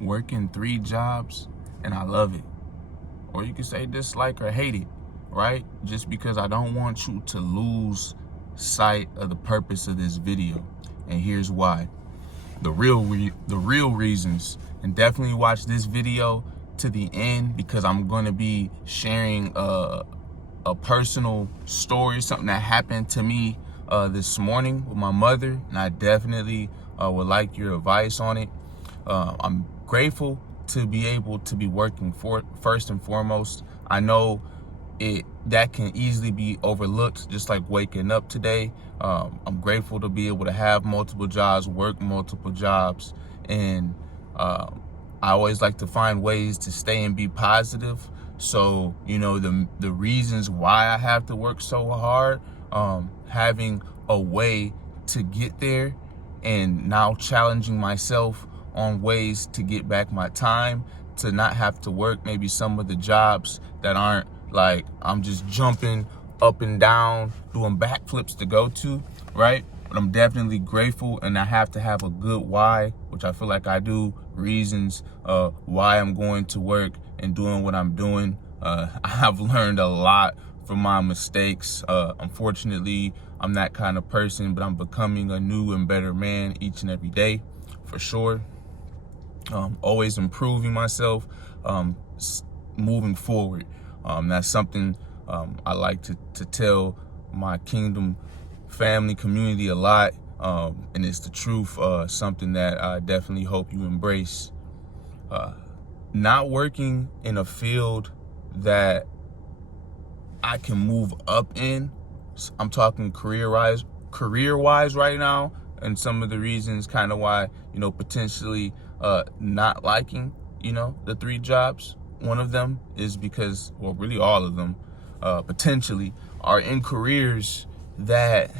working 3 jobs and I love it. Or you could say dislike or hate it, right? Just because I don't want you to lose sight of the purpose of this video. And here's why. The real reasons. And definitely watch this video to the end, because I'm going to be sharing a personal story, something that happened to me this morning with my mother, and I definitely would like your advice on it. I'm grateful to be able to be working for first and foremost. I know that can easily be overlooked, just like waking up today. I'm grateful to be able to have multiple jobs, work multiple jobs, and I always like to find ways to stay and be positive. So, you know, the reasons why I have to work so hard, having a way to get there, and now challenging myself on ways to get back my time, to not have to work maybe some of the jobs that aren't like I'm just jumping up and down, doing backflips to go to, right? But I'm definitely grateful, and I have to have a good why, which I feel like I do, reasons why I'm going to work and doing what I'm doing. I've learned a lot from my mistakes. Unfortunately, I'm that kind of person, but I'm becoming a new and better man each and every day, for sure. Always improving myself, moving forward. That's something I like to tell my Kingdom family community a lot, and it's the truth. Something that I definitely hope you embrace. Not working in a field that I can move up in. I'm talking career-wise right now, and some of the reasons kind of why, you know, potentially not liking, you know, the 3 jobs. One of them is because, well, really all of them potentially are in careers that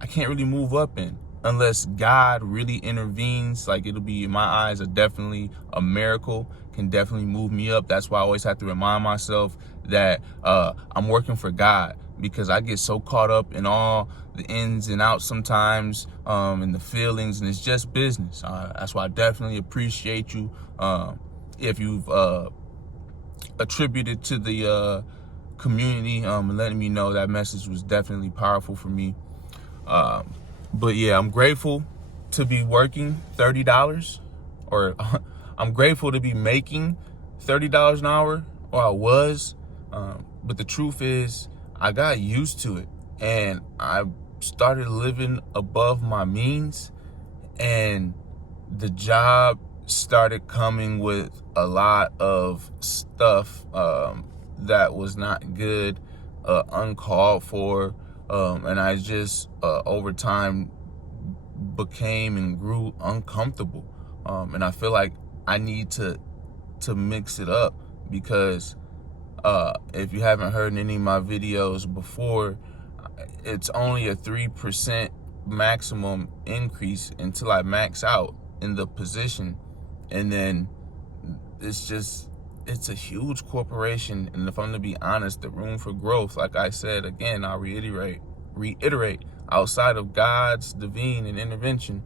I can't really move up in unless God really intervenes. Like, it'll be, in my eyes, definitely a miracle, can definitely move me up. That's why I always have to remind myself that I'm working for God, because I get so caught up in all the ins and outs sometimes, and the feelings, and it's just business. That's why I definitely appreciate you if you've attributed to the community and letting me know that message was definitely powerful for me. But yeah, I'm grateful to be working $30, or I'm grateful to be making $30 an hour, or I was. But the truth is, I got used to it, and I started living above my means, and the job started coming with a lot of stuff that was not good, uncalled for, and I just over time became and grew uncomfortable, and I feel like I need to mix it up, because if you haven't heard any of my videos before, it's only a 3% maximum increase until I max out in the position. And then it's a huge corporation. And if I'm to be honest, the room for growth, like I said, again, I'll reiterate, outside of God's divine and intervention,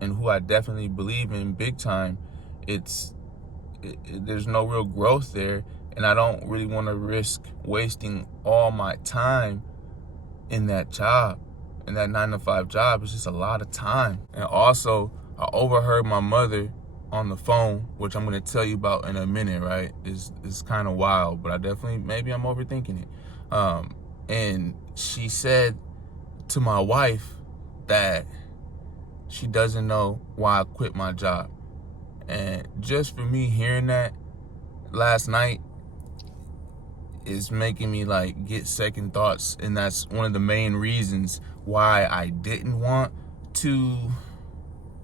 and who I definitely believe in big time, there's no real growth there. And I don't really want to risk wasting all my time in that job, in that 9-to-5 job. It's just a lot of time. And also, I overheard my mother on the phone, which I'm going to tell you about in a minute, right? It's kind of wild, but maybe I'm overthinking it. And she said to my wife that she doesn't know why I quit my job. And just for me hearing that last night is making me like get second thoughts, and that's one of the main reasons why I didn't want to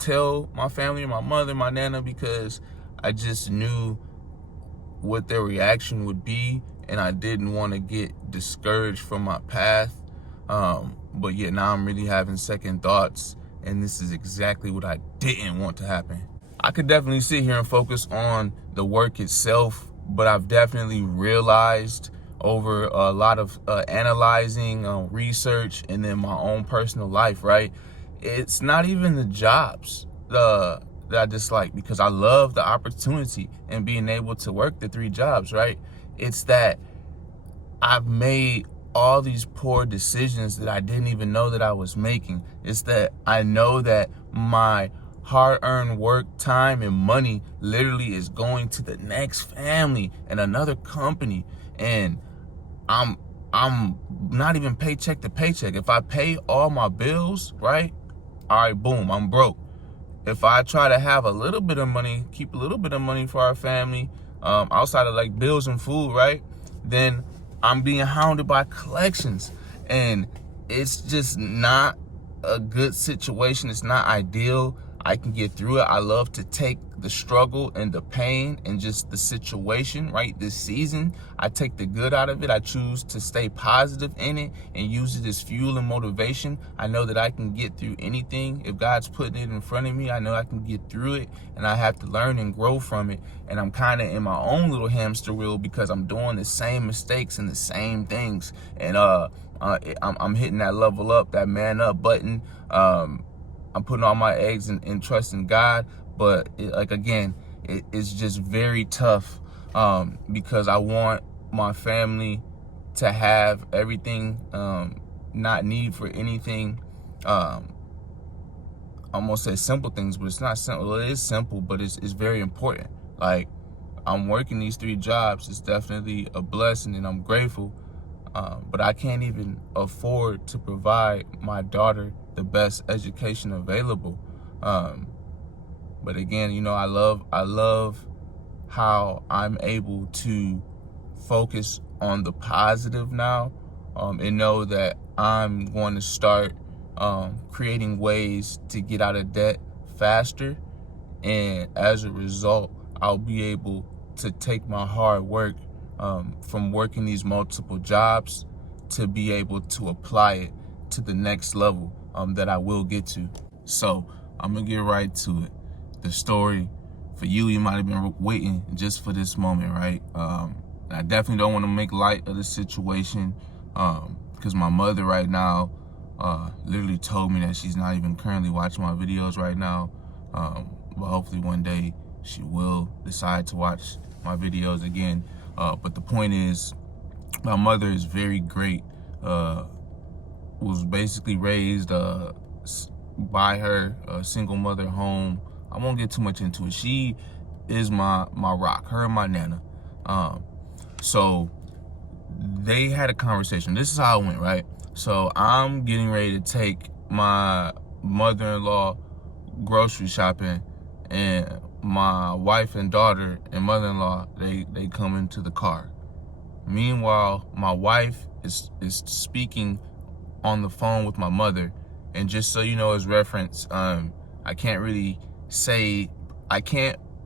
tell my family, my mother, my nana, because I just knew what their reaction would be, and I didn't want to get discouraged from my path. But yet now I'm really having second thoughts, and this is exactly what I didn't want to happen. I could definitely sit here and focus on the work itself, but I've definitely realized over a lot of analyzing, research, and then my own personal life, right? It's not even the jobs. that I dislike, because I love the opportunity and being able to work the 3 jobs, right? It's that I've made all these poor decisions that I didn't even know that I was making. It's that I know that my hard-earned work, time, and money literally is going to the next family and another company, and I'm not even paycheck to paycheck. If I pay all my bills, right? All right, boom, I'm broke. If I try to have a little bit of money, keep a little bit of money for our family, outside of like bills and food, right? Then I'm being hounded by collections, and it's just not a good situation. It's not ideal. I can get through it. I love to take the struggle and the pain and just the situation, right? This season, I take the good out of it. I choose to stay positive in it and use it as fuel and motivation. I know that I can get through anything. If God's putting it in front of me, I know I can get through it, and I have to learn and grow from it. And I'm kind of in my own little hamster wheel because I'm doing the same mistakes and the same things. And I'm hitting that level up, that man up button. I'm putting all my eggs in trust in God, but it's just very tough, because I want my family to have everything, not need for anything. I'm gonna say simple things, but it's not simple. Well, it is simple, but it's very important. Like, I'm working these 3 jobs. It's definitely a blessing, and I'm grateful. But I can't even afford to provide my daughter the best education available. But again, you know, I love how I'm able to focus on the positive now, and know that I'm going to start creating ways to get out of debt faster. And as a result, I'll be able to take my hard work, from working these multiple jobs, to be able to apply it to the next level, that I will get to. So I'm gonna get right to it. The story, for you might have been waiting just for this moment, right? I definitely don't want to make light of the situation, because my mother right now literally told me that she's not even currently watching my videos right now, but hopefully one day she will decide to watch my videos again. But the point is, my mother is very great. Was basically raised by her, single mother home. I won't get too much into it. She is my rock, her and my nana. So they had a conversation. This is how it went, right? So I'm getting ready to take my mother-in-law grocery shopping, and my wife and daughter and mother-in-law, they come into the car. Meanwhile, my wife is speaking on the phone with my mother. And just so you know, as reference, I can't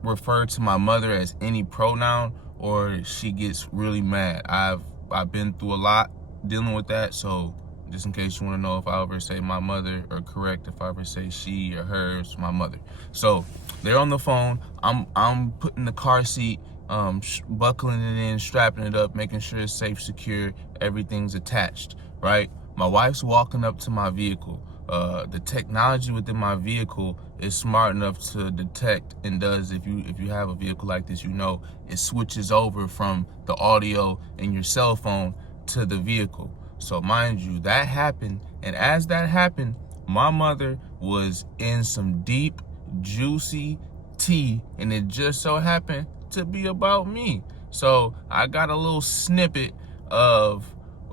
refer to my mother as any pronoun, or she gets really mad. I've been through a lot dealing with that, so just in case you want to know, if I ever say my mother, or correct if I ever say she or her, it's my mother. So they're on the phone. I'm putting the car seat, buckling it in, strapping it up, making sure it's safe, secure, everything's attached, right? My wife's walking up to my vehicle. The technology within my vehicle is smart enough to detect, and does, if you have a vehicle like this, you know, it switches over from the audio in your cell phone to the vehicle. So mind you, that happened, and as that happened, my mother was in some deep, juicy tea, and it just so happened to be about me. So I got a little snippet of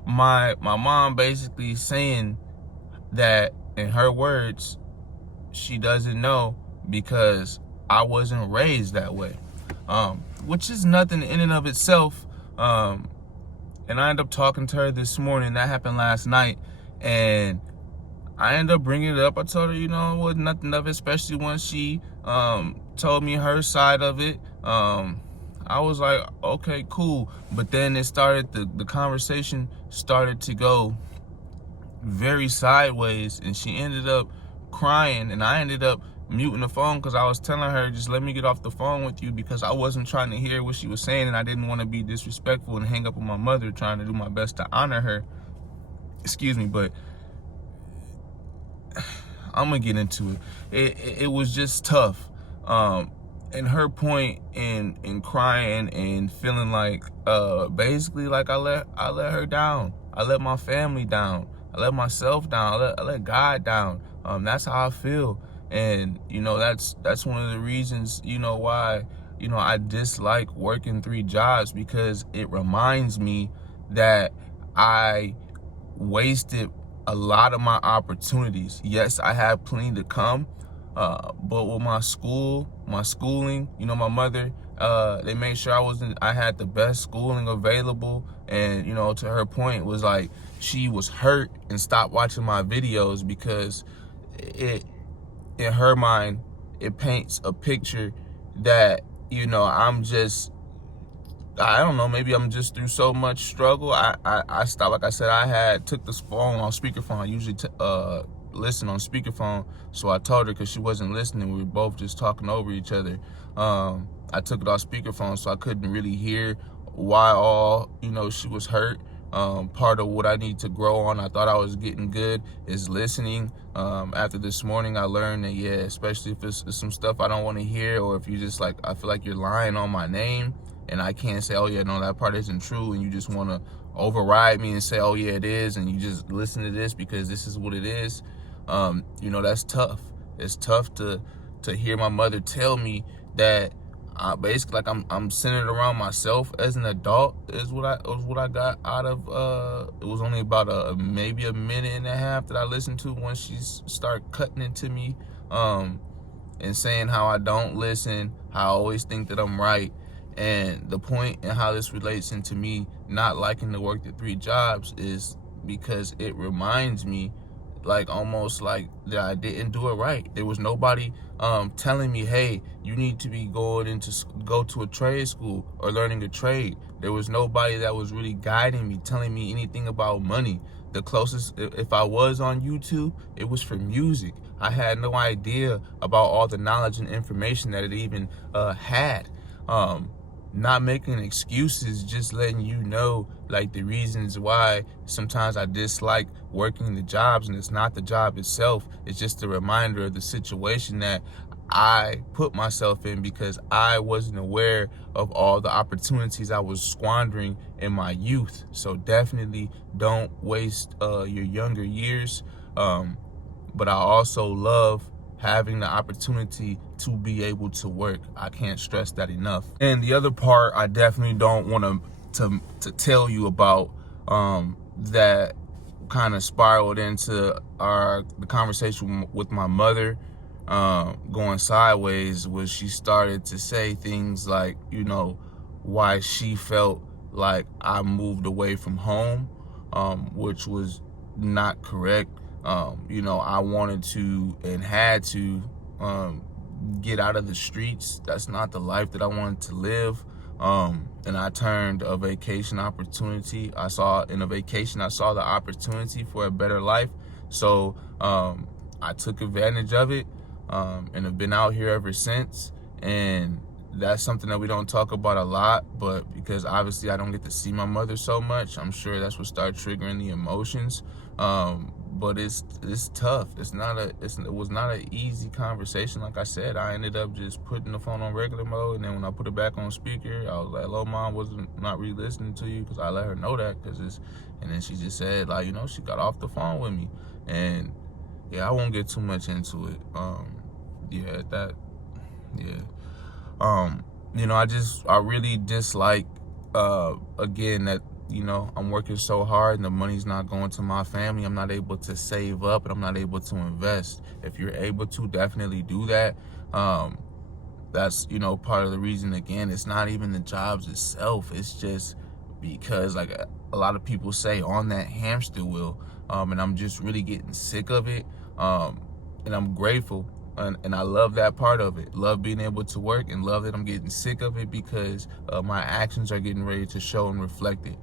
my mom basically saying that, in her words, she doesn't know because I wasn't raised that way, which is nothing in and of itself. And I ended up talking to her this morning. That happened last night, and I ended up bringing it up. I told her, you know, it was nothing of it, especially when she told me her side of it. I was like, okay, cool. But then it started, the conversation started to go very sideways, and she ended up crying, and I ended up muting the phone because I was telling her, just let me get off the phone with you, because I wasn't trying to hear what she was saying, and I didn't want to be disrespectful and hang up on my mother, trying to do my best to honor her. Excuse me, but I'm gonna get into it. It was just tough. And her point in crying and feeling like basically like I let her down. I let my family down. I let myself down. I let God down. That's how I feel. And that's one of the reasons, why, I dislike working 3 jobs, because it reminds me that I wasted a lot of my opportunities. Yes, I have plenty to come, but with my schooling, my mother, they made sure I had the best schooling available. And, to her point, was like she was hurt and stopped watching my videos because it, in her mind, it paints a picture that, I'm just, I don't know, maybe I'm just through so much struggle. I stopped. Like I said, took this phone on speakerphone. I usually listen on speakerphone. So I told her, because she wasn't listening, we were both just talking over each other. I took it off speakerphone, so I couldn't really hear why she was hurt. Part of what I need to grow on, I thought I was getting good, is listening. After this morning, I learned that, yeah, especially if it's some stuff I don't want to hear, or if you just like, I feel like you're lying on my name, and I can't say, oh yeah, no, that part isn't true, and you just want to override me and say, oh yeah, it is, and you just listen to this because this is what it is. That's tough. It's tough to hear my mother tell me that basically, like, I'm centered around myself as an adult, is what I got out of it was only about maybe a minute and a half that I listened to when she started cutting into me, and saying how I don't listen, how I always think that I'm right. And the point and how this relates into me not liking to work the 3 jobs is because it reminds me, like, almost like that I didn't do it right. There was nobody telling me, hey, you need to be go to a trade school or learning a trade. There was nobody that was really guiding me, telling me anything about money. The closest, if I was on YouTube, it was for music. I had no idea about all the knowledge and information that it even had. Not making excuses, just letting you know, like, the reasons why sometimes I dislike working the jobs. And it's not the job itself, it's just a reminder of the situation that I put myself in, because I wasn't aware of all the opportunities I was squandering in my youth. So definitely don't waste your younger years. But I also love having the opportunity to be able to work. I can't stress that enough. And the other part I definitely don't want to tell you about, that kind of spiraled into the conversation with my mother going sideways, was she started to say things like, why she felt like I moved away from home, which was not correct. I wanted to and had to get out of the streets. That's not the life that I wanted to live. And I turned a vacation opportunity. In a vacation, I saw the opportunity for a better life. So I took advantage of it, and have been out here ever since. And that's something that we don't talk about a lot, but because obviously I don't get to see my mother so much, I'm sure that's what started triggering the emotions. But it's tough. It was not an easy conversation. Like I said, I ended up just putting the phone on regular mode, and then when I put it back on speaker, I was like, hello, Mom, not really listening to you, because I let her know that, and then she just said, like, she got off the phone with me. And yeah, I won't get too much into it. I really dislike, again, that, I'm working so hard and the money's not going to my family. I'm not able to save up, and I'm not able to invest. If you're able to, definitely do that. That's, part of the reason. Again, it's not even the jobs itself. It's just because, like a lot of people say, on that hamster wheel. And I'm just really getting sick of it. And I'm grateful. And I love that part of it. Love being able to work, and love that I'm getting sick of it, because my actions are getting ready to show and reflect it.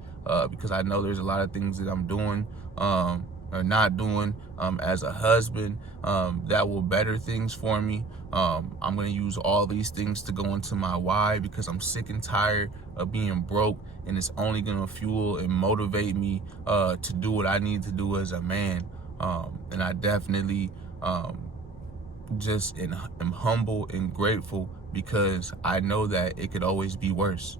Because I know there's a lot of things that I'm doing or not doing as a husband that will better things for me. I'm going to use all these things to go into my why, because I'm sick and tired of being broke, and it's only going to fuel and motivate me to do what I need to do as a man. And I definitely just am humble and grateful because I know that it could always be worse.